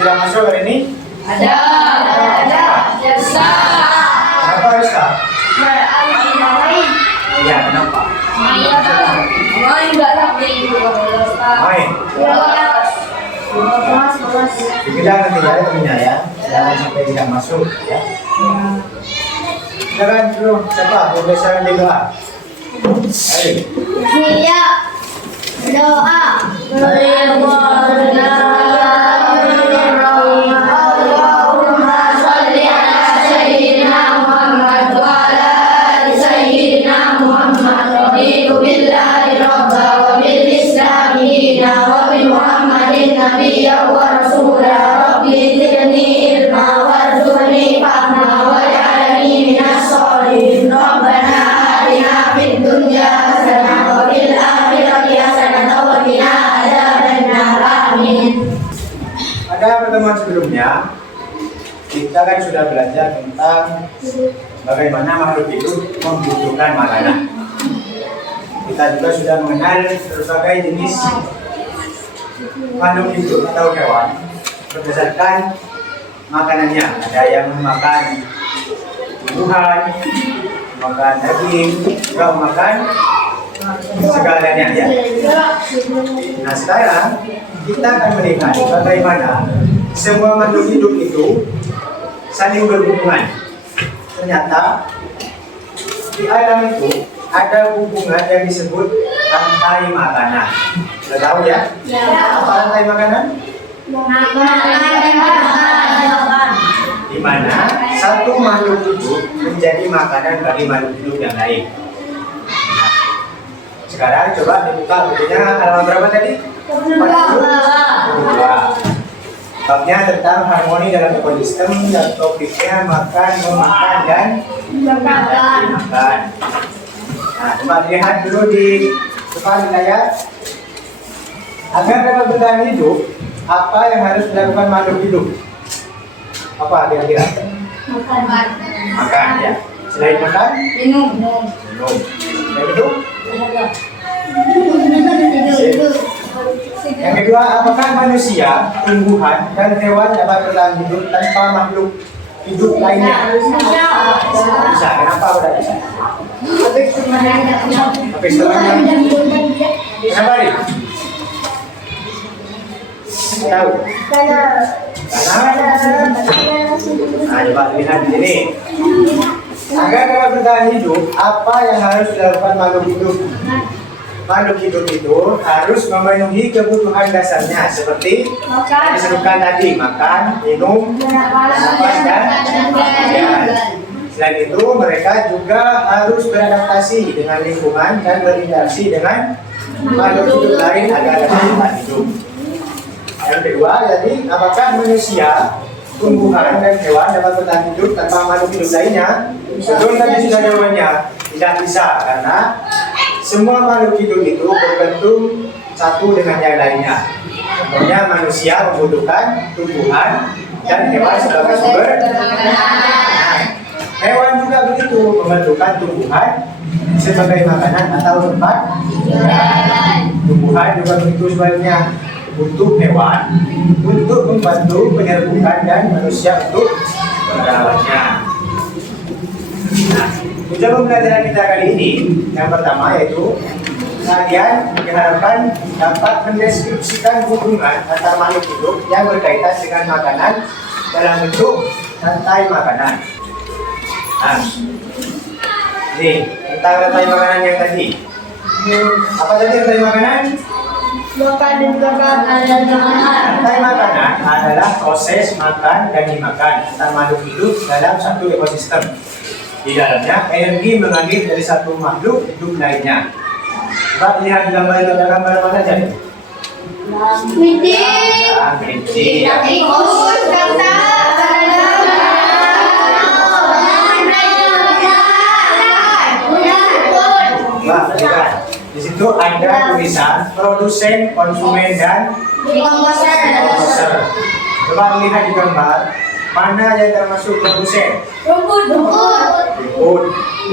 tidak masuk hari ini? Ada. Kenapa harus tak? Iya, kenapa? Main nggak tapi Main. Dikejar nanti ya temennya ya. Jangan sampai tidak masuk ya. Silakan dulu, siapa? Biasa doa. Ayo. Siap. Doa. Allahumma sholli ala sayyidina Muhammad wa ala ali sayyidina Muhammad. Raditu billahi rabba wa bil islami dina wa bi Muhammadin nabiyya wa rasula. Rabbi zidni ilma warzuqni fahma waj'alni minas sholihin. Rabbana atina fid dunya hasanah wa fil akhirati hasanah wa qina adzabannar. Amin. Pada pertemuan sebelumnya kita kan sudah belajar tentang bagaimana makhluk hidup membutuhkan makanan. Kita juga sudah mengenal berbagai jenis makhluk hidup atau hewan berdasarkan makanannya. Ada yang memakan tumbuhan, makan daging, juga makan segalanya ya. Nah sekarang kita akan melihat bagaimana semua makhluk hidup itu saling berhubungan. Ternyata di alam itu ada hubungan yang disebut rantai makanan. Sudah tahu ya? Apa rantai makanan? Di mana satu makhluk hidup menjadi makanan bagi makhluk hidup yang lain. Sekarang coba dibuka bukunya halaman berapa tadi? 42. Babnya tentang harmoni dalam ekosistem dan topiknya makan, memakan, dan dimakan. Nah, coba lihat dulu di depan layar. Agar dapat bertahan hidup, apa yang harus dilakukan makhluk hidup? Apa kira-kira? Makan ya. Selain makan? minum. Yang kedua? Yang kedua, apakah manusia, tumbuhan, dan hewan dapat bertahan hidup tanpa makhluk hidup lainnya? Bisa. Kenapa pada bisa? Habis temannya. Kenapa nih? Tahu? Karena nah, coba lihat di sini. Agar dapat bertahan hidup, apa yang harus dilakukan makhluk hidup? Makhluk hidup itu harus memenuhi kebutuhan dasarnya seperti yang disebutkan tadi, makan, minum, napas, dan jalan. Selain itu, mereka juga harus beradaptasi dengan lingkungan dan berinteraksi dengan makhluk hidup lain agar dapat bertahan hidup. Yang kedua, jadi apakah manusia, tumbuhan, dan hewan dapat bertahan hidup tanpa makhluk hidup lainnya? Betul tadi sudah jawabannya, tidak bisa karena semua makhluk hidup itu bergantung satu dengan yang lainnya. Contohnya manusia membutuhkan tumbuhan dan hewan sebagai sumber. Nah, hewan juga begitu, membutuhkan tumbuhan sebagai makanan atau tempat. Tumbuhan juga begitu sebaliknya, butuh hewan untuk membantu penyerbukan dan manusia untuk merawatnya. Nah, tujuan pembelajaran kita kali ini yang pertama yaitu kalian diharapkan dapat mendeskripsikan hubungan antar makhluk hidup yang berkaitan dengan makanan dalam bentuk rantai makanan. Nah, ini tentang rantai makanan yang tadi. Apa tadi rantai makanan? Rantai makanan adalah proses makan dan dimakan antar makhluk hidup dalam satu ekosistem. Di dalamnya energi mengalir dari satu makhluk hidup lainnya. Coba lihat di gambar itu, ada gambar apa saja? Kelinci. Lihat. Di situ ada tulisan produsen, konsumen, dan komposer. Coba lihat di gambar, mana yang termasuk produsen? Rumput.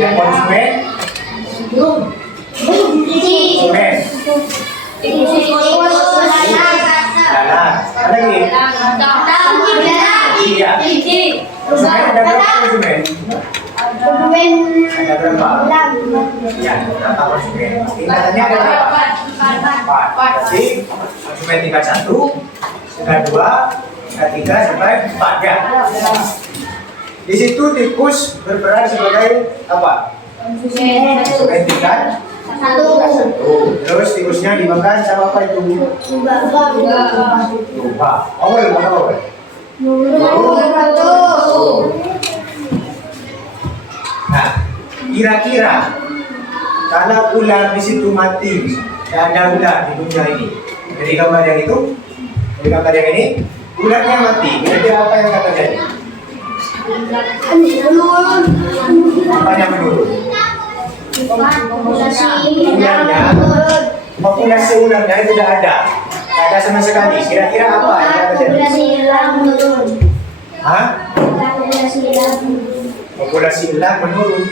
Yang konsumen? Konsumen. Jalan. Ada lagi? Konsumen ada berapa konsumen? Ada berapa? Ya, berapa konsumen? Tingkatannya ada berapa? 4. Berarti konsumen tingkat 1, tingkat 2, tingkat 3 sampai 4 ya. Di situ tikus berperan sebagai apa? Konsumen tingkat 1. Terus tikusnya dimakan sama apa itu? Lupa. Awal apa? Nah, kira-kira kalau ular di situ mati, tidak ada ular di dunia ini. Dari gambar yang itu, dari gambar yang ini, ularnya mati. Kira-kira apa yang akan terjadi? Apanya menurun? Populasi ularnya itu tidak ada sama sekali. Kira-kira apa yang akan terjadi? Hah? Populasi ular menurun.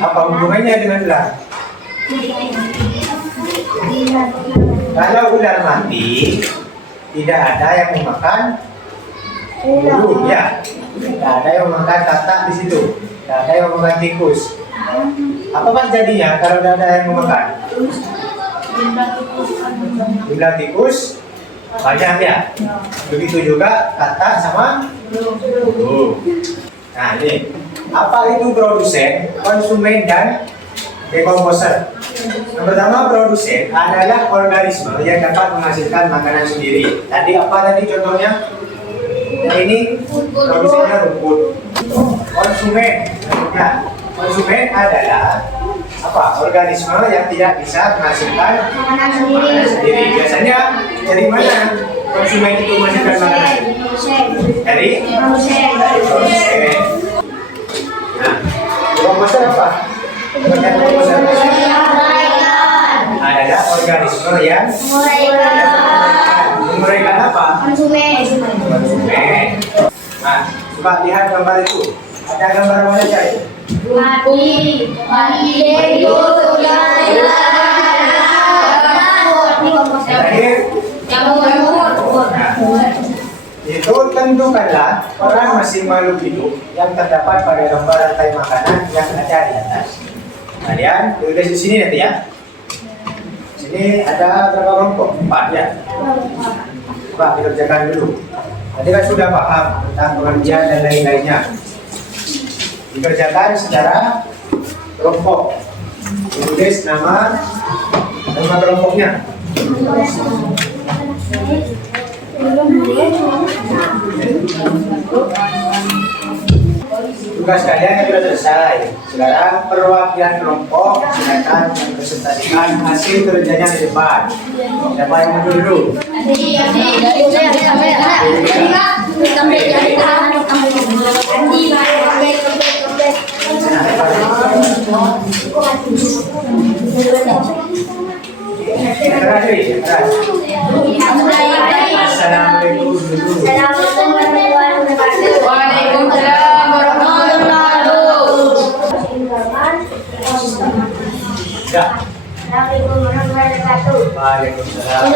Apa hubungannya dengan ular? Kalau ular mati, tidak ada yang memakan burung ya. Tidak ada yang memakan katak di situ. Tidak ada yang memakan tikus. Apa kan jadinya kalau tidak ada yang memakan? Jumlah tikus banyak ya. Begitu juga katak sama burung. Nah ini, apa itu produsen, konsumen, dan dekomposer? Yang pertama, produsen adalah organisme yang dapat menghasilkan makanan sendiri. Tadi apa tadi contohnya? Yang ini produsennya rumput. Konsumen, konsumen adalah apa? Organisme yang tidak bisa menghasilkan makanan sendiri. Biasanya dari mana konsumen itu menghasilkan makanan? Dari produsen. Nah, dekomposer apa? Dekomposer adalah organisme yang menguraikan apa? Konsumen. Nah, coba lihat gambar itu. Ada gambar mana saja itu? Terakhir, itu tentukanlah peran masing makhluk hidup yang terdapat pada gambar rantai makanan yang ada di atas. Kalian tulis di sini nanti ya. Sini ada berapa kelompok? 4 ya. Coba kita kerjakan dulu. Tadi kan sudah paham tentang pengerjaan dan lain-lainnya. Dikerjakan secara kelompok. Tulis nama kelompoknya. Tugas kalian sudah selesai. Sekarang perwakilan kelompok silakan mempresentasikan hasil kerjanya di depan. Siapa yang mau dulu? Assalamualaikum dulu. Waalaikumsalam warahmatullahi Ya. Assalamualaikum warahmatullahi wabarakatuh. Waalaikumsalam.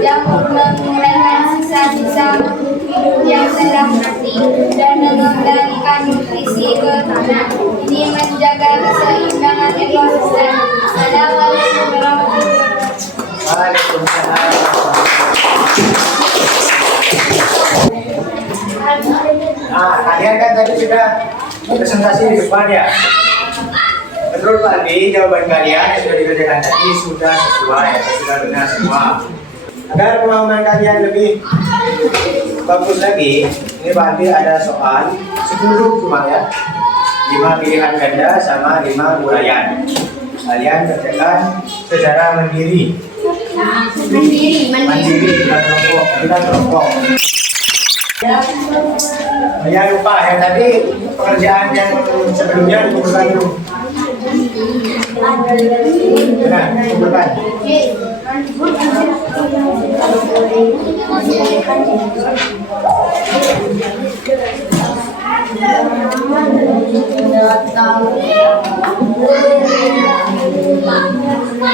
Yang menguraikan sisa-sisa makhluk hidup yang sedang mati dan mengendalikan nutrisi ke tanah. Ini menjaga keseimbangan ekosistem. Assalamualaikum warahmatullahi wabarakatuh. Waalaikumsalam. Nah, kalian kan tadi sudah presentasi di depan ya. Betul Pak Aldi, jawaban kalian yang sudah dikerjakan tadi sudah sesuai, sudah benar semua. Agar pemahaman kalian lebih bagus lagi, ini Pak Aldi ada soal 10 cuma ya, 5 pilihan ganda sama 5 uraian. Kalian kerjakan secara mandiri. Mandiri, bukan kelompok, bukan kelompok. Jangan lupa yang tadi pekerjaan yang sebelumnya dikumpulkan dulu. Nah, kumpulkan.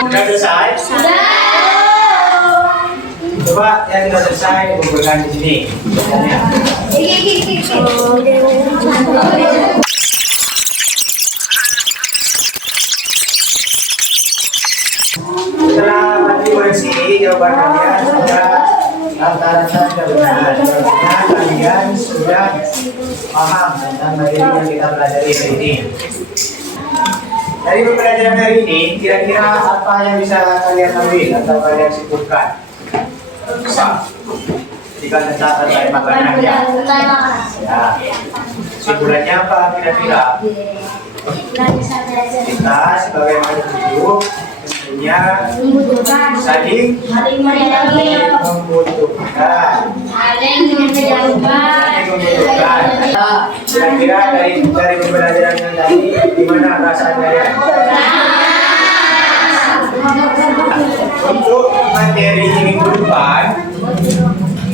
Sudah selesai? Coba yang sudah selesai kumpulkan di sini. Setelah mati bersih, jawaban kalian sudah rata-rata sudah benar. Sebenarnya kalian sudah paham tentang materi yang kita pelajari hari ini. Dari pembelajaran hari ini, kira-kira apa yang bisa kalian ambil atau kalian simpulkan? Apa? Jika tentang terkait makanan ya. Ya. Simpulannya apa kira-kira? Kita sebagai makhluk hidup tentunya saling membutuhkan. Kira-kira dari pembelajaran yang tadi gimana rasanya ya? Untuk materi minggu depan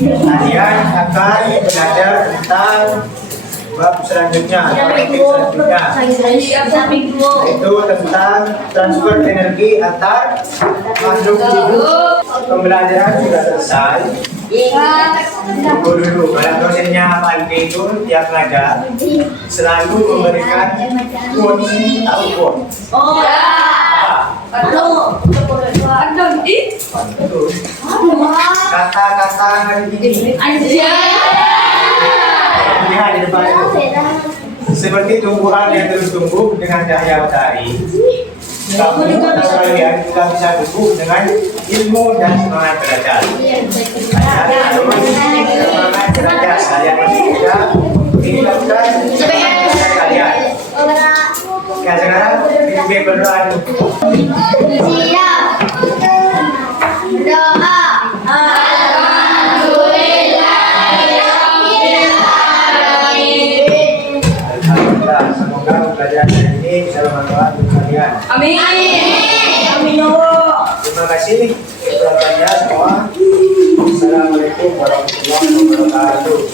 kalian akan belajar tentang bab selanjutnya atau topik selanjutnya, itu tentang transfer energi antar makhluk hidup. Pembelajaran sudah selesai. Tunggu dulu, kalau dosennya Maldi itu tiap ngajar selalu memberikan quotes atau quote. Kata-kata hari ini. Lihat di depan itu. Seperti tumbuhan yang terus tumbuh dengan cahaya matahari. Kamu atau kalian juga bisa tumbuh dengan ilmu dan semangat belajar. Saya harus semangat belajar. Kalian masih muda, ini lakukan kalian. Ya sekarang kita berdoa dulu. Siap. Doa. Alhamdulillah, semoga pelajaran ini bisa bermanfaat untuk kalian. Amin. Amin. Terima kasih kepada kalian semua. Assalamualaikum warahmatullahi wabarakatuh.